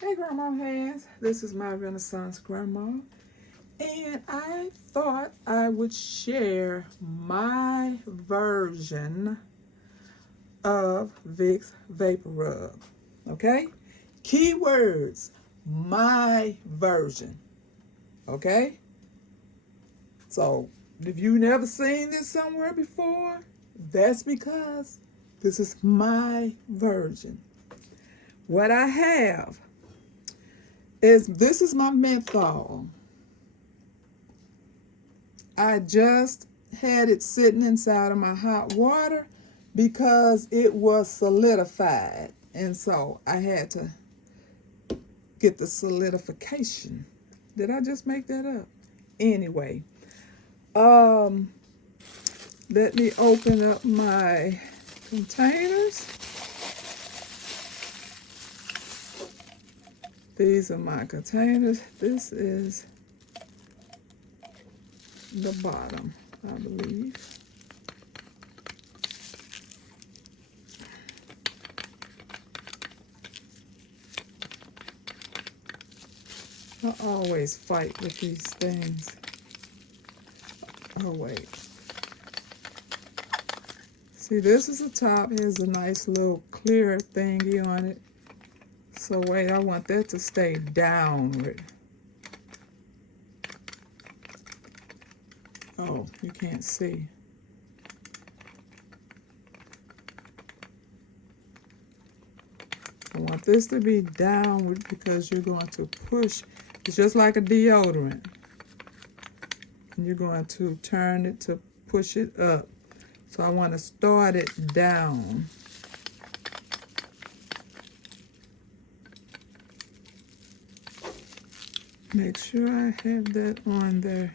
Hey Grandma Hands, this is my Renaissance Grandma, and I thought I would share my version of Vicks Vapor Rub. Okay? Keywords, my version. Okay? So, if you never seen this somewhere before, that's because this is my version. What I have is this is my menthol. I just had it sitting inside of my hot water because it was solidified. And so I had to get the solidification. Did I just make that up? Anyway, let me open up my containers. These are my containers. This is the bottom, I believe. I always fight with these things. Oh, wait. See, this is the top. Here's a nice little clear thingy on it. So wait, I want that to stay downward. Oh, you can't see. I want this to be downward because you're going to push. It's just like a deodorant. And you're going to turn it to push it up. So I want to start it down. Make sure I have that on there.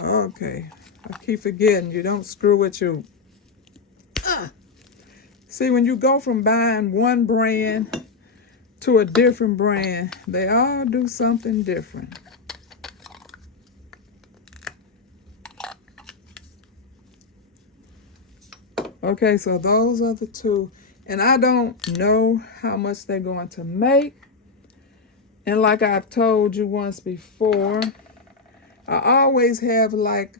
Okay. I keep forgetting you don't screw with your. See, when you go from buying one brand to a different brand, they all do something different. Okay, so those are the two. And I don't know how much they're going to make. And like I've told you once before, I always have like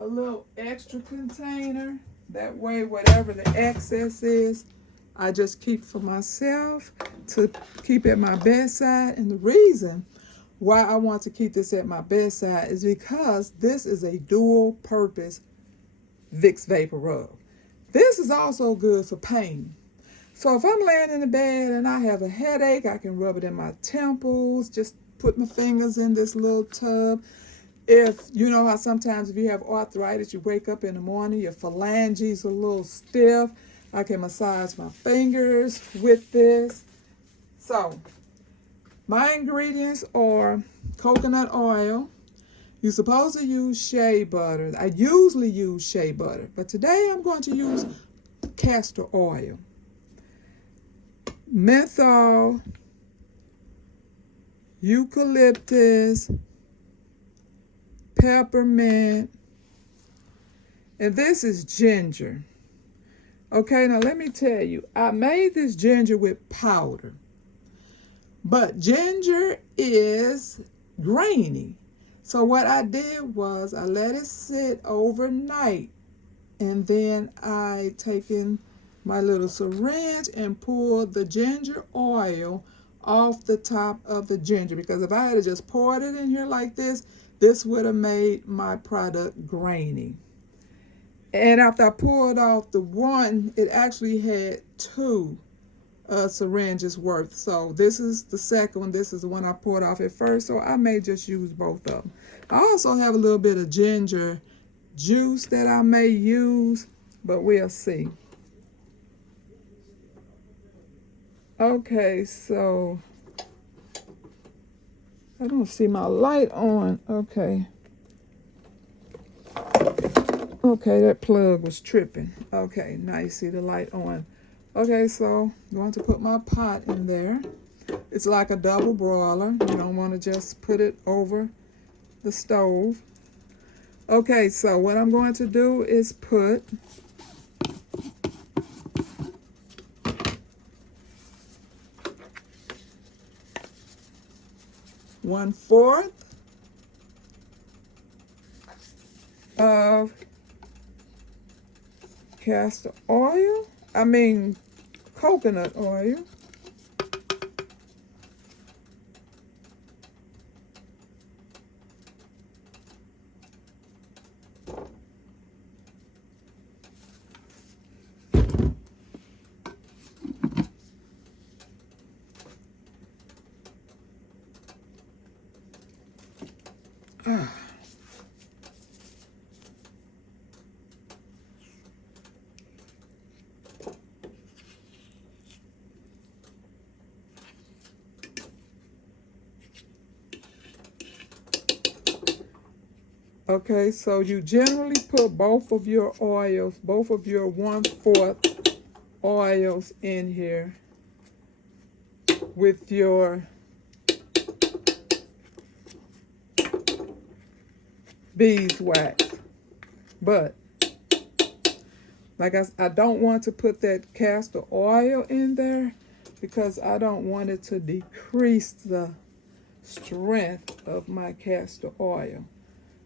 a little extra container. That way, whatever the excess is, I just keep for myself to keep at my bedside. And the reason why I want to keep this at my bedside is because this is a dual purpose Vicks Vapor Rub. This is also good for pain. So if I'm laying in the bed and I have a headache, I can rub it in my temples, just put my fingers in this little tub. If you know how sometimes if you have arthritis, you wake up in the morning, your phalanges are a little stiff, I can massage my fingers with this. So my ingredients are coconut oil. You're supposed to use shea butter. I usually use shea butter, but today I'm going to use castor oil, menthol, eucalyptus, peppermint, and this is ginger. Okay, now let me tell you, I made this ginger with powder, but ginger is grainy. So what I did was I let it sit overnight, and then I taken my little syringe and poured the ginger oil off the top of the ginger, because if I had just poured it in here like this would have made my product grainy. And after I poured off the one, it actually had two syringes worth. So this is the second one. This is the one I poured off at first. So I may just use both of them. I also have a little bit of ginger juice that I may use, but we'll see. Okay, so I don't see my light on. Okay. Okay, that plug was tripping. Okay, now you see the light on. Okay, so I'm going to put my pot in there. It's like a double broiler. You don't want to just put it over the stove. Okay, so what I'm going to do is put 1/4 of castor oil. I mean coconut oil. Okay, so you generally put both of your oils, both of your 1/4 oils in here with your beeswax. But like I don't want to put that castor oil in there because I don't want it to decrease the strength of my castor oil.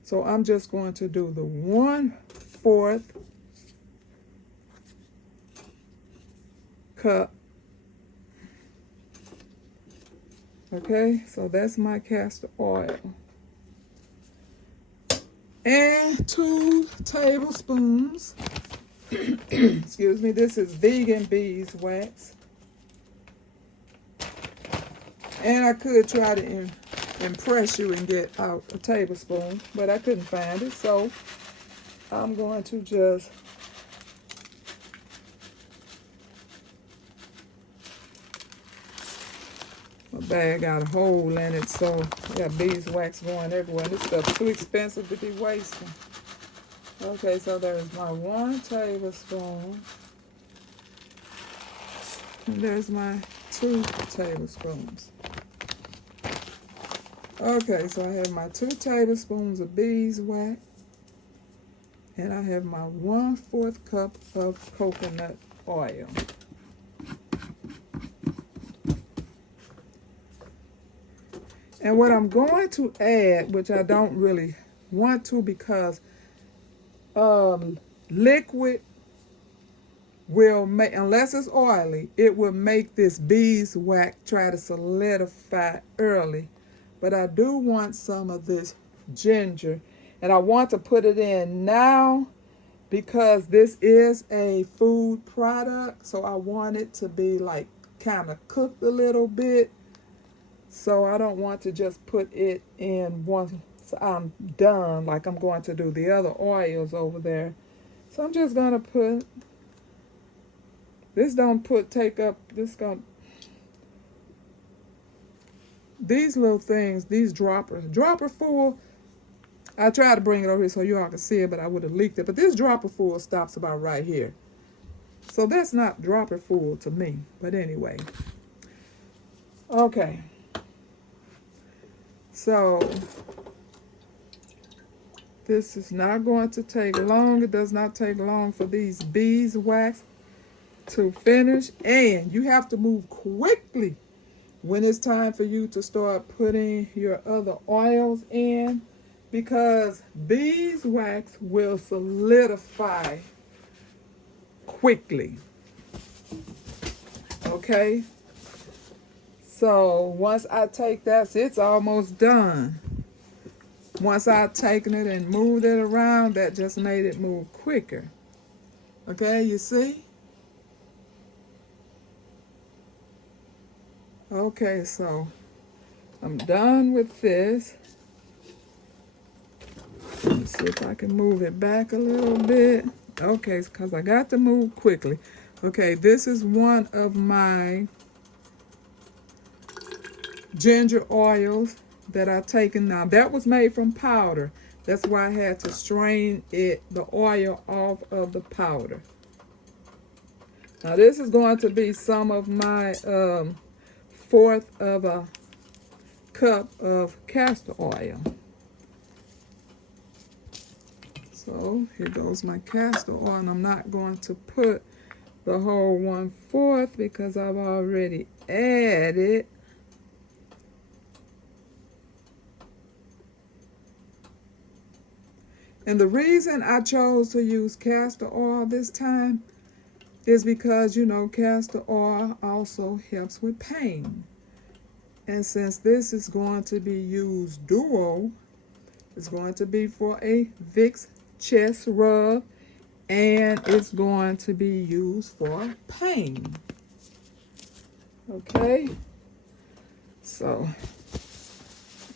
So I'm just going to do the 1/4 cup. Okay, so that's my castor oil. And 2 tablespoons. Excuse me, this is vegan beeswax. And I could try to impress you and get out a tablespoon, but I couldn't find it, so I'm going to just my bag got a hole in it, so I got beeswax going everywhere. This stuff's too expensive to be wasting. Okay, so there's my 1 tablespoon, and there's my 2 tablespoons. Okay, so I have my 2 tablespoons of beeswax, and I have my 1/4 cup of coconut oil. And what I'm going to add, which I don't really want to because liquid will make, unless it's oily, it will make this beeswax try to solidify early. But I do want some of this ginger, and I want to put it in now because this is a food product, so I want it to be like kind of cooked a little bit. So I don't want to just put it in once I'm done like I'm going to do the other oils over there. So I'm just going to put, this don't put, take up, this going, these little things, these dropper full, I tried to bring it over here so you all can see it, but I would have leaked it. But this dropper full stops about right here. So that's not dropper full to me. But anyway. Okay. So this is not going to take long. It does not take long for these beeswax to finish. And you have to move quickly when it's time for you to start putting your other oils in, because beeswax will solidify quickly. Okay, so once I take that, it's almost done. Once I've taken it and moved it around, that just made it move quicker. Okay, you see? Okay, so I'm done with this. Let's see if I can move it back a little bit. Okay, because I got to move quickly. Okay, this is one of my ginger oils that I've taken. Now, that was made from powder. That's why I had to strain the oil off of the powder. Now, this is going to be some of my fourth of a cup of castor oil. So here goes my castor oil, and I'm not going to put the whole 1/4 because I've already added and the reason I chose to use castor oil this time is because, you know, castor oil also helps with pain. And since this is going to be used duo, it's going to be for a Vicks chest rub, and it's going to be used for pain. Okay, so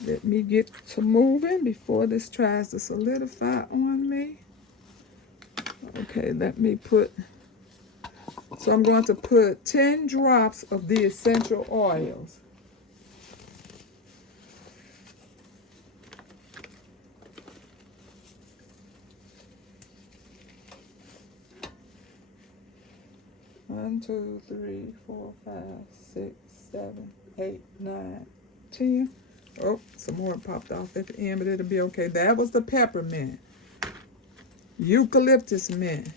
let me get to moving before this tries to solidify on me. Okay, let me put, so I'm going to put 10 drops of the essential oils. One, two, three, 4, 5, 6, 7, 8, 9, 10. Oh, some more popped off at the end, but it'll be okay. That was the peppermint. Eucalyptus mint.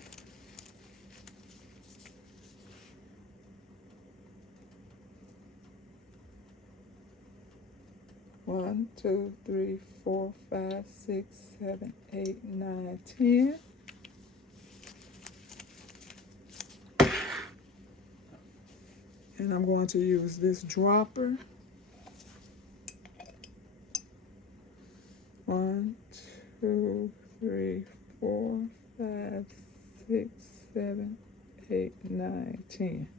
One, two, three, 4, 5, 6, 7, 8, 9, 10. And I'm going to use this dropper. 1, 2, 3, 4, 5, 6, 7, 8, 9, 10.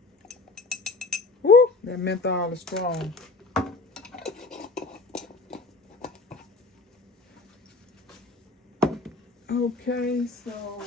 Woo! That menthol is strong. Okay, so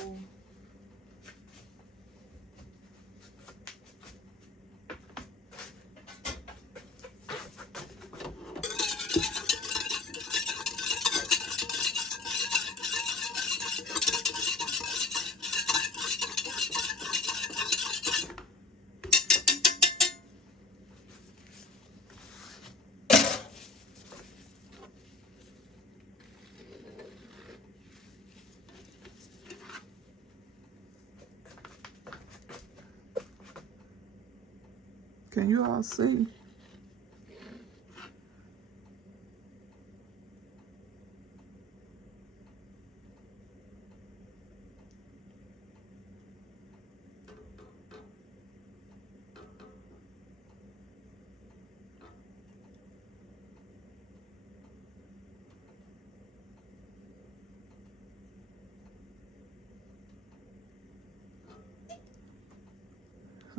can you all see?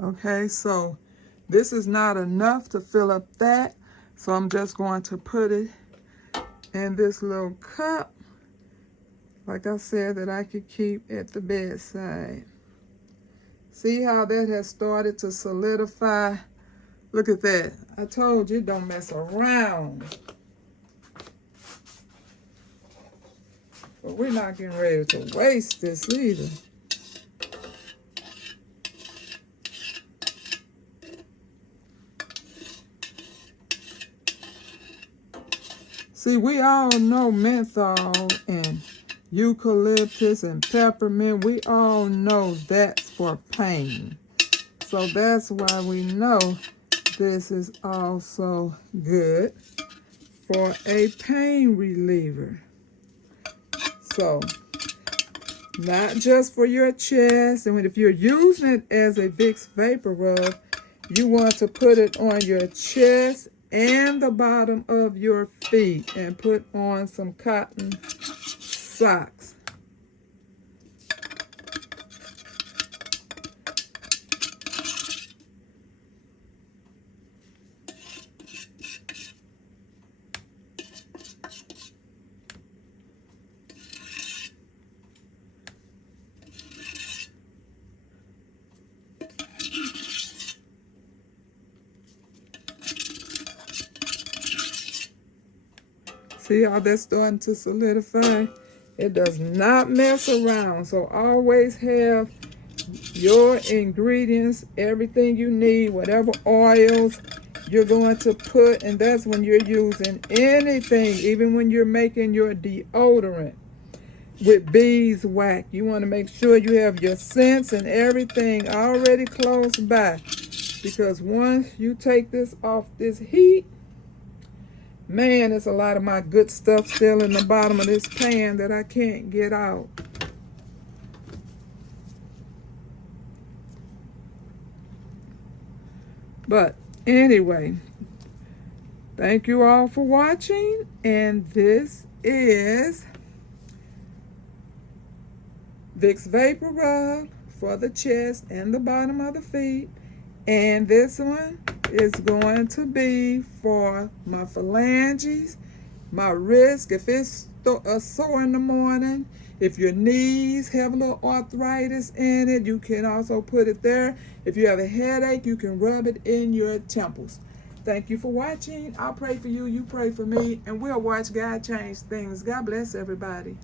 Okay, so this is not enough to fill up that. So I'm just going to put it in this little cup, like I said, that I could keep at the bedside. See how that has started to solidify? Look at that. I told you, don't mess around. But we're not getting ready to waste this either. See, we all know menthol and eucalyptus and peppermint. We all know that's for pain. So that's why we know this is also good for a pain reliever. So, not just for your chest. And if you're using it as a Vicks Vapor Rub, you want to put it on your chest and the bottom of your feet and put on some cotton socks. See how that's starting to solidify? It does not mess around. So always have your ingredients, everything you need, whatever oils you're going to put, and that's when you're using anything, even when you're making your deodorant with beeswax. You want to make sure you have your scents and everything already close by, because once you take this off this heat, man, there's a lot of my good stuff still in the bottom of this pan that I can't get out. But anyway, thank you all for watching, and this is Vicks Vapor Rub for the chest and the bottom of the feet. And this one is going to be for my phalanges, my wrist, if it's sore in the morning. If your knees have a little arthritis in it, you can also put it there. If you have a headache, you can rub it in your temples. Thank you for watching. I'll pray for you, you pray for me, and we'll watch God change things. God bless everybody.